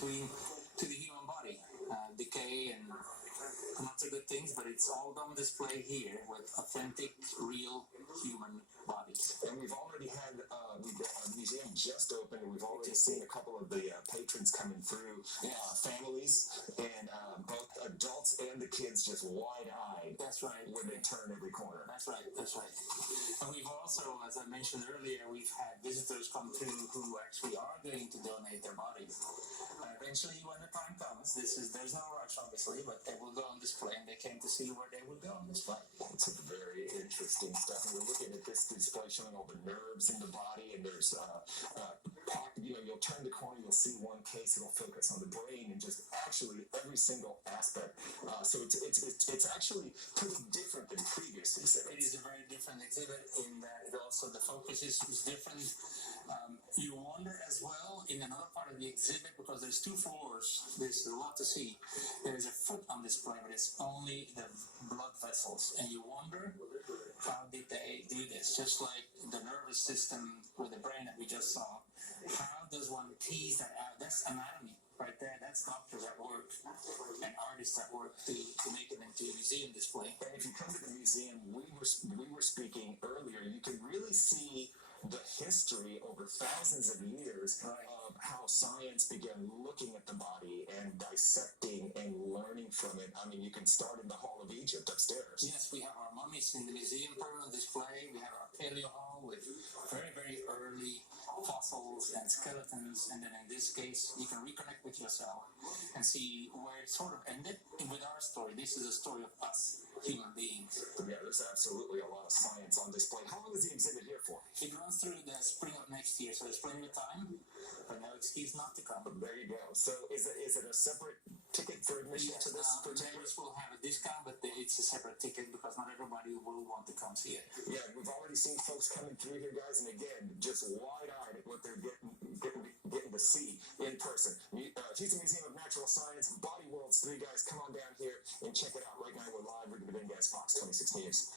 to the human body, decay and not so good things, but it's all on display here with authentic, real human bodies. And we've already had the museum just opened. We've already seen a couple of the patrons coming through, families, and both adults and the kids just wide-eyed. That's right. When they turn every corner. That's right. That's right. And we've also, as I mentioned earlier, we've had visitors come through who actually are going to donate their bodies. Eventually, when the time comes, there's no rush, obviously, but they will go on display, and they came to see where they will go on display. It's very interesting stuff. And we're looking at this display showing all the nerves in the body, and there's you'll turn the corner, you'll see one case, it'll focus on the brain and just actually every single aspect. So it's actually pretty different than previous exhibits. It is a very different exhibit in that it also the focus is different. You wonder as well in another part of the exhibit, because there's 2 floors, there's a lot to see. There's a foot on display, but it's only the blood vessels, and you wonder how did they do this? Just like the nervous system with the brain that we just saw, how does one tease that out? That's anatomy right there. That's doctors at work and artists at work to make it into a museum display. And if you come to the museum, we were speaking earlier, you can really see the history over thousands of years of how science began looking at the body and dissecting and learning from it. I mean, you can start in the Hall of Egypt upstairs. Yes, we have our mummies in the museum permanent display. We have our paleo hall with very, very early fossils and skeletons, and then in this case, you can reconnect with yourself and see where it sort of ended with our story. This is a story of us, human beings. Yeah, there's absolutely a lot of science on display. How long is the exhibit here for? It runs through the spring of next year, so there's plenty of time, but no excuse not to come. There you go. So is it a separate ticket for admission to this? Members will have a discount, but it's a separate ticket because not everybody will want to come see it. Yeah, we've already seen folks coming through here, guys, and again, just wide-eyed at what they're getting to see in person. Houston Museum of Natural Science, Body Worlds 3, guys, come on down here and check it out. Right now we're live. We're going to be Fox 26 News.